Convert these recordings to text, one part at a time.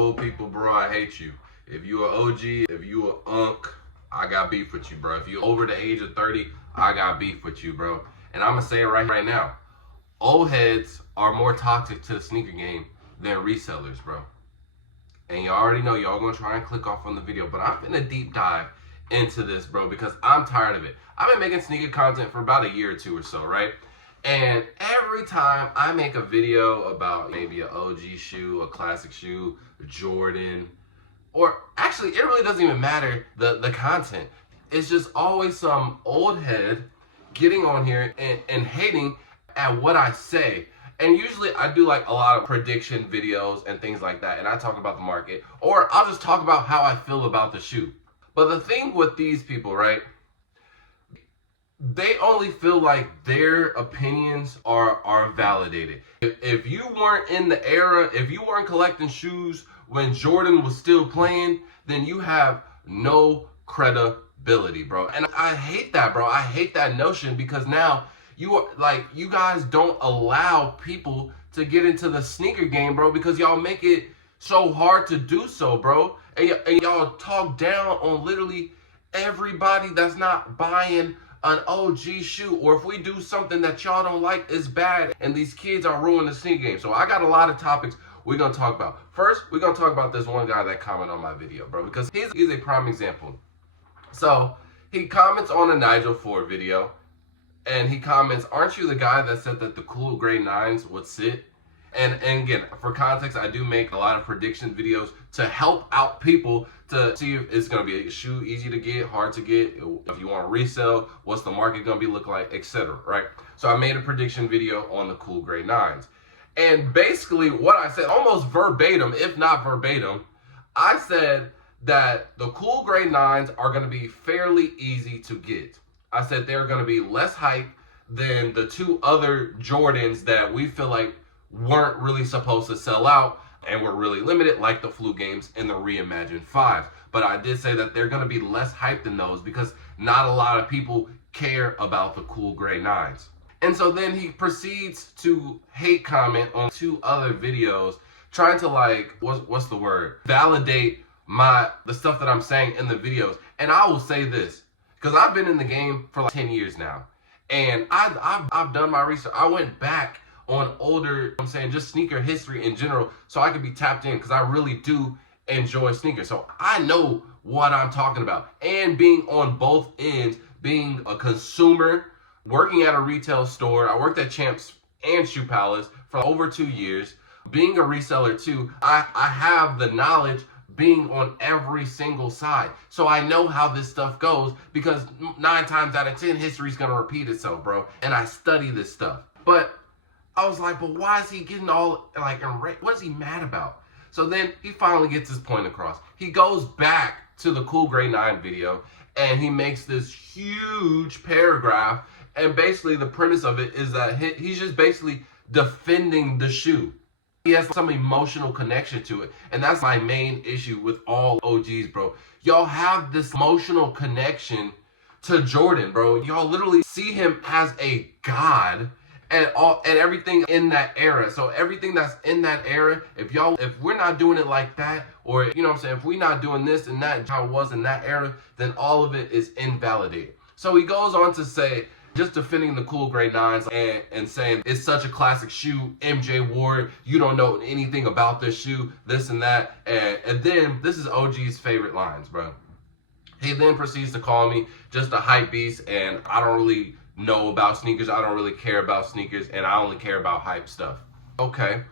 old people, bro, I hate you. If you an OG, if you a unk, I got beef with you, bro. If you over the age of 30, I got beef with you, bro. And I'm gonna say it right now. Old heads are more toxic to the sneaker game than resellers, bro. And you already know y'all gonna try and click off on the video, but I'm gonna deep dive into this, bro, because I'm tired of it. I've been making sneaker content for about a year or two or so, right? And every time I make a video about maybe an OG shoe, a classic shoe, Jordan, or actually it really doesn't even matter the content. It's just always some old head getting on here and hating at what I say. And usually I do like a lot of prediction videos and things like that, and I talk about the market, or I'll just talk about how I feel about the shoe. But the thing with these people, right, they only feel like their opinions are validated. If you weren't in the era, if you weren't collecting shoes when Jordan was still playing, then you have no credibility, bro. And I hate that, bro. I hate that notion, because now you guys don't allow people to get into the sneaker game, bro, because y'all make it so hard to do so, bro. And y'all talk down on literally everybody that's not buying an OG shoe, or if we do something that y'all don't like is bad, and these kids are ruining the sneaker game. So I got a lot of topics we're gonna talk about. First, we're gonna talk about this one guy that commented on my video, bro, because he's a prime example. So he comments on a Nigel Ford video, and he comments, "Aren't you the guy that said that the cool grade 9s would sit?" And again, for context, I do make a lot of prediction videos to help out people to see if it's going to be a shoe easy to get, hard to get, if you want to resell, what's the market going to be look like, etc. Right? So I made a prediction video on the cool grade 9s. And basically what I said, almost verbatim, if not verbatim, I said that the cool grade 9s are going to be fairly easy to get. I said they're going to be less hype than the two other Jordans that we feel like weren't really supposed to sell out and were really limited, like the flu games and the reimagined 5s. But I did say that they're going to be less hype than those because not a lot of people care about the cool gray 9s. And so then he proceeds to hate comment on two other videos, trying to what's the word, validate the stuff that I'm saying in the videos. And I will say this, because I've been in the game for like 10 years now, and I've done my research. I went back on older, I'm saying just sneaker history in general, so I could be tapped in, because I really do enjoy sneakers. So I know what I'm talking about. And being on both ends, being a consumer, working at a retail store, I worked at Champs and Shoe Palace for over 2 years, being a reseller too, I have the knowledge being on every single side. So I know how this stuff goes, because 9 times out of 10, history's gonna repeat itself, bro. And I study this stuff. But I was like, but why is he getting all what is he mad about? So then he finally gets his point across. He goes back to the cool grade 9 video and he makes this huge paragraph, and basically the premise of it is that he's just basically defending the shoe. He has some emotional connection to it, and that's my main issue with all OGs, bro. Y'all have this emotional connection to Jordan, bro. Y'all literally see him as a god, and everything in that era. So everything that's in that era, if we're not doing it like that, or you know what I'm saying, if we're not doing this and that, how it was in that era, then all of it is invalidated. So he goes on to say, just defending the cool grade 9s and saying it's such a classic shoe, MJ Ward, you don't know anything about this shoe, this and that. And then this is OG's favorite lines, bro. He then proceeds to call me just a hype beast, and I don't really know about sneakers, I don't really care about sneakers, and I only care about hype stuff. Okay,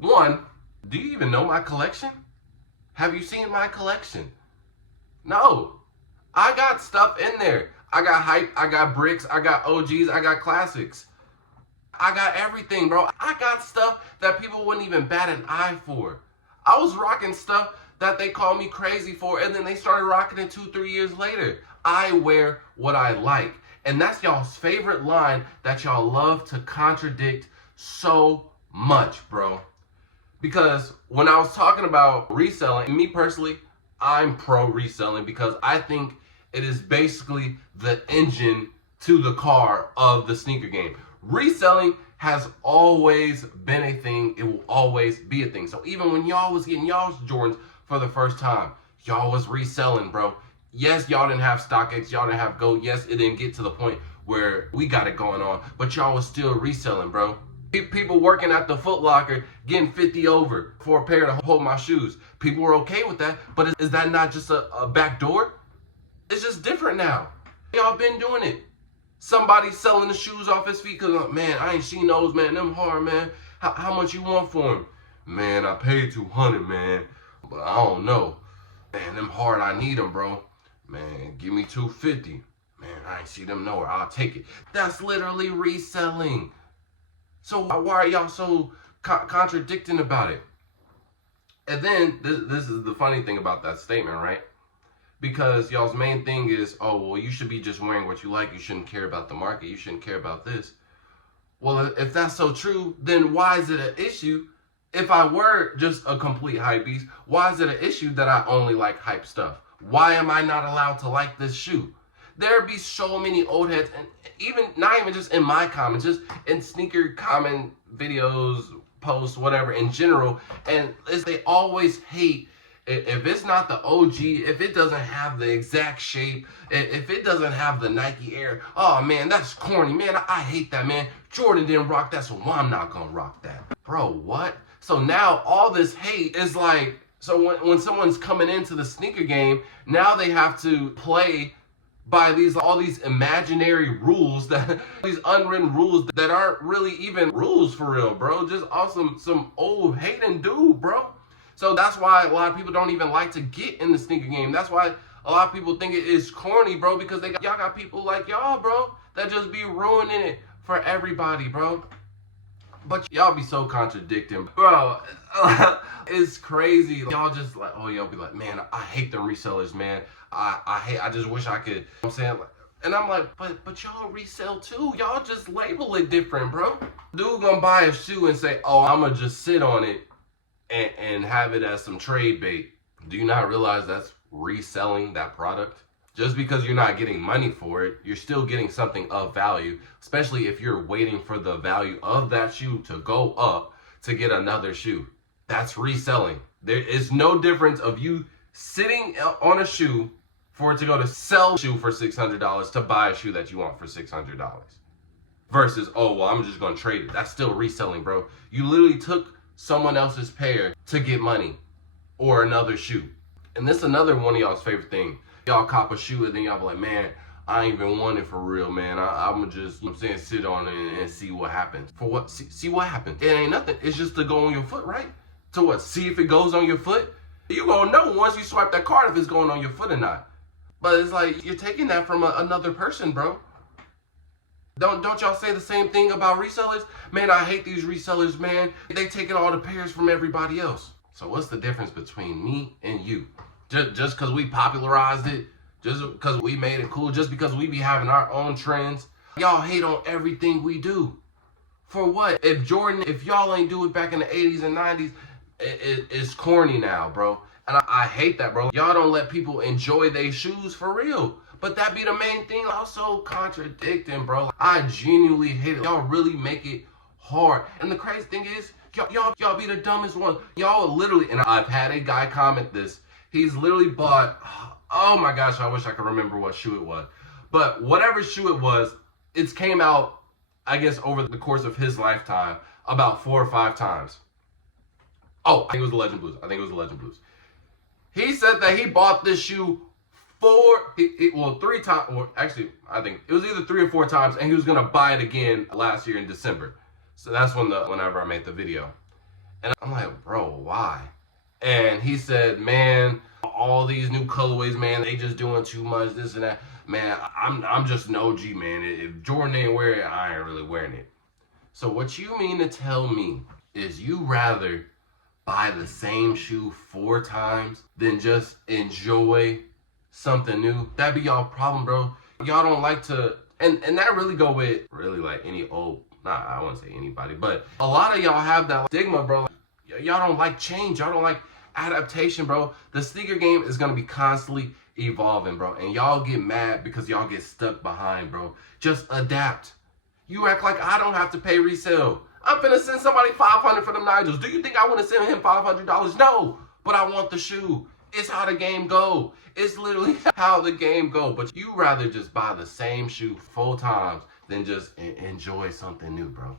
one, do you even know my collection? Have you seen my collection? No, I got stuff in there. I got hype, I got bricks, I got OGs, I got classics. I got everything, bro. I got stuff that people wouldn't even bat an eye for. I was rocking stuff that they called me crazy for, and then they started rocking it 2-3 years later. I wear what I like. And that's y'all's favorite line that y'all love to contradict so much, bro. Because when I was talking about reselling, me personally, I'm pro reselling, because I think it is basically the engine to the car of the sneaker game. Reselling has always been a thing. It will always be a thing. So even when y'all was getting y'all's Jordans for the first time, y'all was reselling, bro. Yes, y'all didn't have StockX, y'all didn't have Go. Yes, it didn't get to the point where we got it going on, but y'all was still reselling, bro. People working at the Foot Locker getting 50 over for a pair to hold my shoes. People were okay with that, but is that not just a back door? It's just different now. Y'all been doing it. Somebody selling the shoes off his feet because, man, I ain't seen those, man. Them hard, man. How much you want for them? Man, I paid $200, man. But I don't know. Man, them hard, I need them, bro. Man, give me $250. Man, I ain't see them nowhere. I'll take it. That's literally reselling. So why are y'all so contradicting about it? And then this is the funny thing about that statement, right? Because y'all's main thing is, oh, well, you should be just wearing what you like. You shouldn't care about the market. You shouldn't care about this. Well, if that's so true, then why is it an issue? If I were just a complete hype beast, why is it an issue that I only like hype stuff? Why am I not allowed to like this shoe? There be so many old heads, and even not even just in my comments, just in sneaker comment videos, posts, whatever in general, and they always hate if it's not the OG, if it doesn't have the exact shape, if it doesn't have the Nike Air. Oh man, that's corny, man. I hate that, man. Jordan didn't rock that, so I'm not gonna rock that. Bro, what? So now all this hate is like, so when someone's coming into the sneaker game, now they have to play by all these imaginary rules, that these unwritten rules that aren't really even rules for real, bro. Just awesome, some old hating dude, bro. So that's why a lot of people don't even like to get in the sneaker game. That's why a lot of people think it is corny, bro, because y'all got people like y'all, bro, that just be ruining it for everybody, bro. But y'all be so contradicting, bro. It's crazy. Y'all just like, oh, y'all be like, man, I hate them resellers, man. I just wish I could. You know what I'm saying, and I'm like, but y'all resell too. Y'all just label it different, bro. Dude gonna buy a shoe and say, oh, I'ma just sit on it and have it as some trade bait. Do you not realize that's reselling that product? Just because you're not getting money for it, you're still getting something of value, especially if you're waiting for the value of that shoe to go up to get another shoe. That's reselling. There is no difference of you sitting on a shoe for it to go to sell a shoe for $600 to buy a shoe that you want for $600. Versus, oh, well, I'm just going to trade it. That's still reselling, bro. You literally took someone else's pair to get money or another shoe. And this is another one of y'all's favorite thing. Y'all cop a shoe and then y'all be like, man, I ain't even want it for real, man. I'm gonna just, you know what I'm saying, sit on it and see what happens. For what? See what happens. It ain't nothing. It's just to go on your foot, right? To what? See if it goes on your foot? You gonna know once you swipe that card if it's going on your foot or not. But it's like, you're taking that from another person, bro. Don't y'all say the same thing about resellers? Man, I hate these resellers, man. They taking all the pairs from everybody else. So what's the difference between me and you? Just because we popularized it, just because we made it cool, just because we be having our own trends, y'all hate on everything we do. For what? If y'all ain't do it back in the 80s and 90s, it's corny now, bro. And I hate that, bro. Y'all don't let people enjoy their shoes for real. But that be the main thing. Also contradicting, bro. I genuinely hate it. Y'all really make it hard. And the crazy thing is, y'all be the dumbest ones. Y'all literally, and I've had a guy comment this. He's literally bought, oh my gosh, I wish I could remember what shoe it was. But whatever shoe it was, it's came out, I guess, over the course of his lifetime, about 4 or 5 times. Oh, I think it was the Legend Blues. He said that he bought this shoe 3 times, or actually, I think it was either 3 or 4 times, and he was gonna buy it again last year in December. So that's whenever I made the video. And I'm like, bro, why? And he said, man, all these new colorways, man, they just doing too much, this and that. Man, I'm just an OG, man. If Jordan ain't wearing it, I ain't really wearing it. So what you mean to tell me is you rather buy the same shoe 4 times than just enjoy something new? That be y'all problem, bro. Y'all don't like to, and that really go with really like any old, I wouldn't say anybody, but a lot of y'all have that stigma, bro. Y'all don't like change. Y'all don't like adaptation, bro. The sneaker game is going to be constantly evolving, bro. And y'all get mad because y'all get stuck behind, bro. Just adapt. You act like I don't have to pay resale. I'm finna send somebody $500 for them Nigels. Do you think I want to send him $500? No, but I want the shoe. It's how the game go. It's literally how the game go. But you rather just buy the same shoe 4 times than just enjoy something new, bro.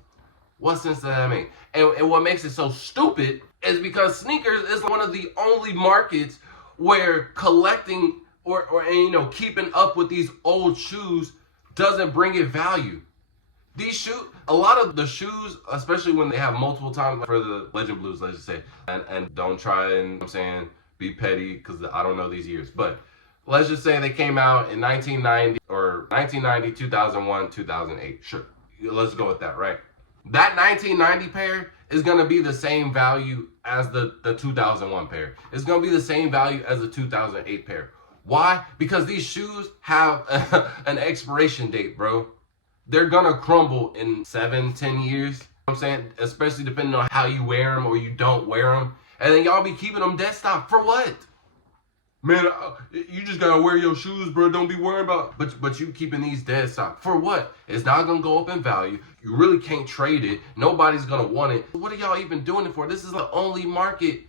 What sense does that make? And what makes it so stupid is because sneakers is one of the only markets where collecting or keeping up with these old shoes doesn't bring it value. These shoes, a lot of the shoes, especially when they have multiple times for the Legend Blues, let's just say, and don't try and, I'm saying, be petty because I don't know these years, but let's just say they came out in 1990 or 1990, 2001, 2008. Sure, let's go with that, right? That 1990 pair is going to be the same value as the 2001 pair. It's going to be the same value as the 2008 pair. Why? Because these shoes have an expiration date, bro. They're going to crumble in 7-10 years. You know what I'm saying? Especially depending on how you wear them or you don't wear them. And then y'all be keeping them dead stock. For what? Man, you just gotta wear your shoes, bro. Don't be worrying about. But you keeping these dead stock for what? It's not gonna go up in value. You really can't trade it. Nobody's gonna want it. What are y'all even doing it for? This is the only market.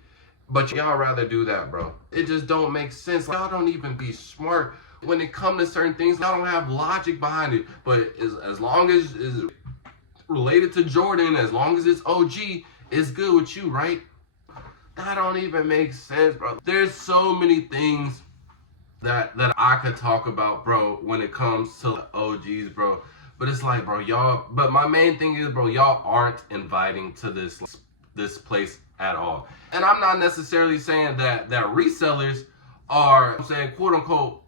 But y'all rather do that, bro. It just don't make sense. Y'all don't even be smart when it comes to certain things. Y'all don't have logic behind it. But as long as it's related to Jordan, as long as it's OG, it's good with you, right? That don't even make sense, bro. There's so many things that I could talk about, bro, when it comes to OGs, bro. But it's like, bro, y'all. But my main thing is, bro, y'all aren't inviting to this place at all. And I'm not necessarily saying that resellers are, I'm saying, quote unquote,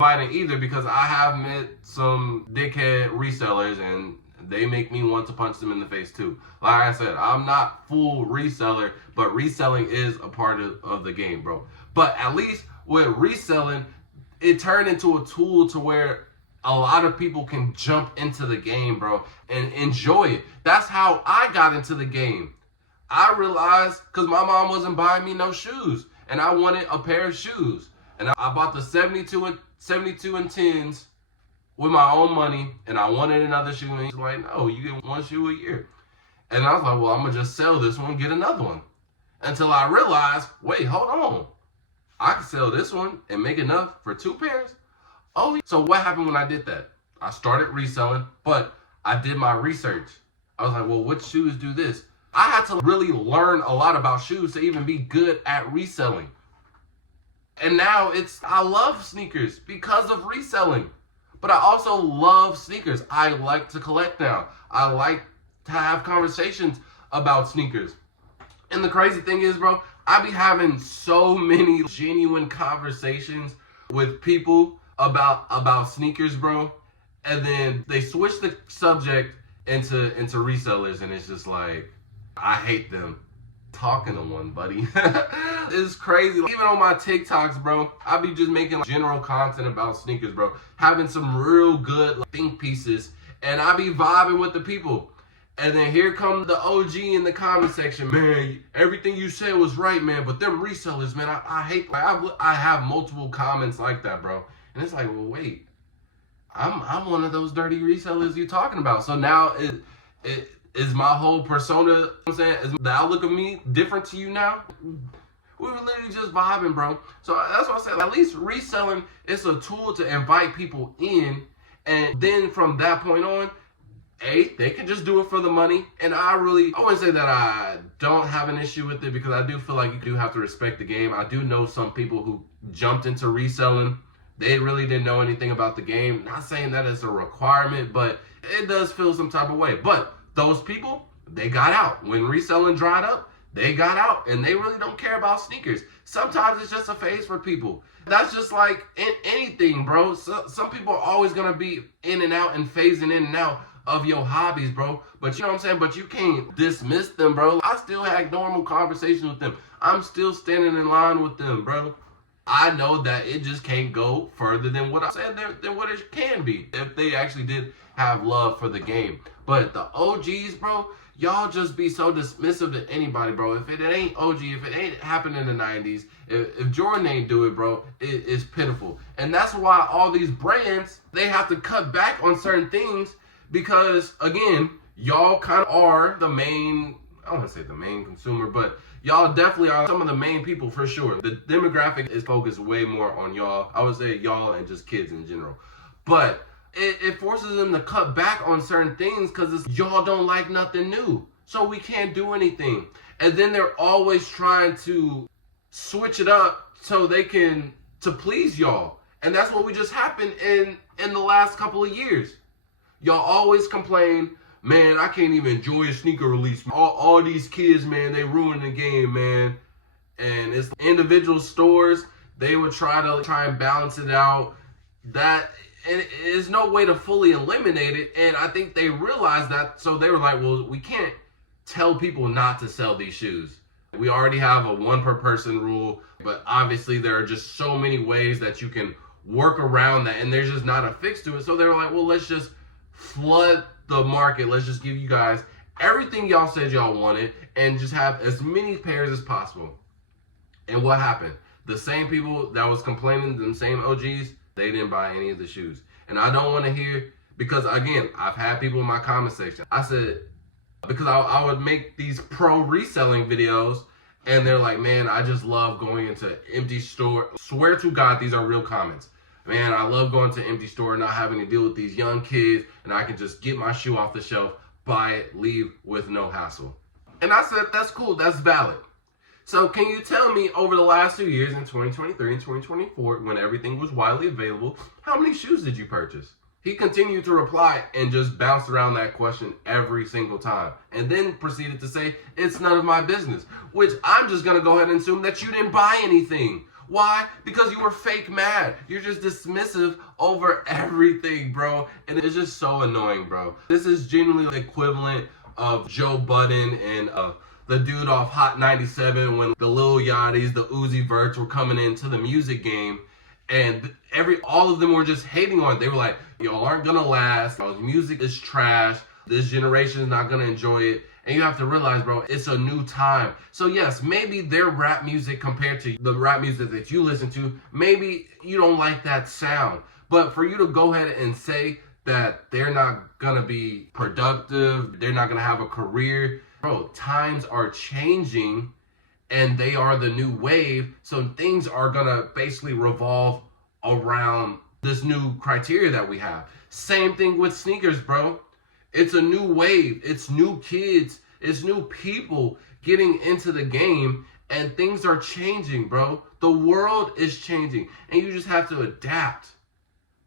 inviting either, because I have met some dickhead resellers and they make me want to punch them in the face too. Like I said, I'm not full reseller, but reselling is a part of the game, bro. But at least with reselling, it turned into a tool to where a lot of people can jump into the game, bro, and enjoy it. That's how I got into the game. I realized because my mom wasn't buying me no shoes, and I wanted a pair of shoes. And I bought the 72 and 10s with my own money, and I wanted another shoe, and he's like, no, you get one shoe a year. And I was like, well, I'm going to just sell this one and get another one. Until I realized, wait, hold on. I can sell this one and make enough for 2 pairs? Oh, so what happened when I did that? I started reselling, but I did my research. I was like, well, what shoes do this? I had to really learn a lot about shoes to even be good at reselling. And now I love sneakers because of reselling. But I also love sneakers. I like to collect now. I like to have conversations about sneakers. And the crazy thing is, bro, I be having so many genuine conversations with people about sneakers, bro. And then they switch the subject into resellers, and it's just like, I hate them. Talking to one, buddy. It's crazy. Even on my TikToks, bro, I be just making general content about sneakers, bro. Having some real good think pieces, and I be vibing with the people. And then here comes the OG in the comment section. Man, everything you said was right, man, but them resellers, man, I hate. I have multiple comments like that, bro. And it's like, well, wait, I'm one of those dirty resellers you're talking about. So now it is my whole persona, you know what I'm saying, is the outlook of me different to you now? We were literally just vibing, bro. So that's what I said. At least reselling is a tool to invite people in. And then from that point on, they can just do it for the money. And I wouldn't say that I don't have an issue with it, because I do feel like you do have to respect the game. I do know some people who jumped into reselling. They really didn't know anything about the game. Not saying that it's a requirement, but it does feel some type of way. But those people, they got out. When reselling dried up, they got out, and they really don't care about sneakers. Sometimes it's just a phase for people. That's just like anything, bro. Some people are always going to be in and out and phasing in and out of your hobbies, bro. But you know what I'm saying? But you can't dismiss them, bro. I still had normal conversations with them. I'm still standing in line with them, bro. I know that it just can't go further than what I said, than what it can be, if they actually did have love for the game. But the OGs, bro, y'all just be so dismissive to anybody, bro. If it ain't OG, if it ain't happened in the 90s, if Jordan ain't do it, bro, it's pitiful. And that's why all these brands, they have to cut back on certain things, Because again, y'all kind of are the main, I don't want to say the main consumer, but y'all definitely are some of the main people for sure. The demographic is focused way more on y'all. I would say y'all and just kids in general. But it forces them to cut back on certain things because y'all don't like nothing new. So we can't do anything. And then they're always trying to switch it up so they can, to please y'all. And that's what we just happened in the last couple of years. Y'all always complain, man, I can't even enjoy a sneaker release. All these kids, man, they ruin the game, man. And it's individual stores, they would try and balance it out. And there's no way to fully eliminate it. And I think they realized that, so they were like, well, we can't tell people not to sell these shoes. We already have a 1 per person rule, but obviously there are just so many ways that you can work around that, and there's just not a fix to it. So they were like, well, let's just flood the market. Let's just give you guys everything y'all said y'all wanted and just have as many pairs as possible. And what happened? The same people that was complaining, them same OGs, they didn't buy any of the shoes. And I don't want to hear, because again, I've had people in my comment section. I said, because I would make these pro reselling videos, and they're like, man, I just love going into empty store. Swear to God, these are real comments. Man, I love going to empty store and not having to deal with these young kids, and I can just get my shoe off the shelf, buy it, leave with no hassle. And I said, that's cool, that's valid. So can you tell me over the last 2 years, in 2023 and 2024, when everything was widely available, how many shoes did you purchase? He continued to reply and just bounced around that question every single time. And then proceeded to say, it's none of my business. Which I'm just going to go ahead and assume that you didn't buy anything. Why? Because you were fake mad. You're just dismissive over everything, bro. And it's just so annoying, bro. This is genuinely the equivalent of Joe Budden and the dude off Hot 97 when the Lil Yachty's, the Uzi Verts were coming into the music game, and all of them were just hating on it. They were like, y'all aren't gonna last, y'all's music is trash, this generation is not gonna enjoy it. And you have to realize, bro, it's a new time. So yes, maybe their rap music compared to the rap music that you listen to, maybe you don't like that sound. But for you to go ahead and say that they're not gonna be productive, they're not gonna have a career, bro, times are changing and they are the new wave. So things are gonna basically revolve around this new criteria that we have. Same thing with sneakers, bro. It's a new wave. It's new kids. It's new people getting into the game, and things are changing, bro. The world is changing, and you just have to adapt.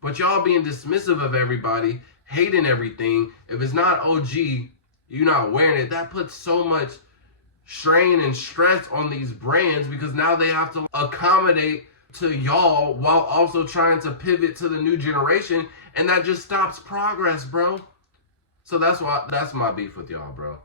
But y'all being dismissive of everybody, hating everything. If it's not OG, you're not wearing it. That puts so much strain and stress on these brands because now they have to accommodate to y'all while also trying to pivot to the new generation, and that just stops progress, bro. So that's my beef with y'all, bro.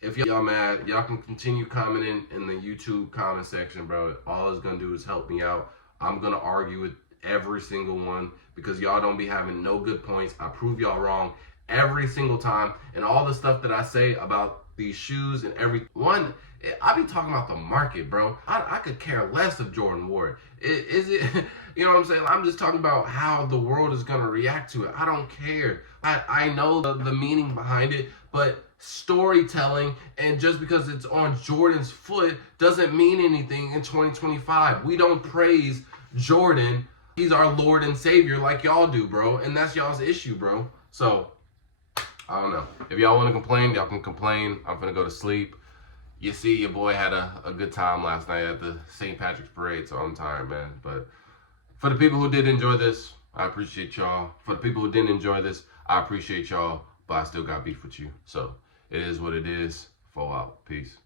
If y'all mad, y'all can continue commenting in the YouTube comment section, bro. All it's gonna do is help me out. I'm gonna argue with every single one because y'all don't be having no good points. I prove y'all wrong every single time. And all the stuff that I say about these shoes and every one, I be talking about the market, bro. I could care less if Jordan wore it. Is it, you know what I'm saying? I'm just talking about how the world is gonna react to it. I don't care. I know the meaning behind it, but storytelling, and just because it's on Jordan's foot doesn't mean anything in 2025. We don't praise Jordan. He's our Lord and Savior like y'all do, bro. And that's y'all's issue, bro. So, I don't know. If y'all want to complain, y'all can complain. I'm finna go to sleep. You see, your boy had a good time last night at the St. Patrick's Parade, so I'm tired, man. But for the people who did enjoy this, I appreciate y'all. For the people who didn't enjoy this, I appreciate y'all, but I still got beef with you. So, it is what it is. Fall out. Peace.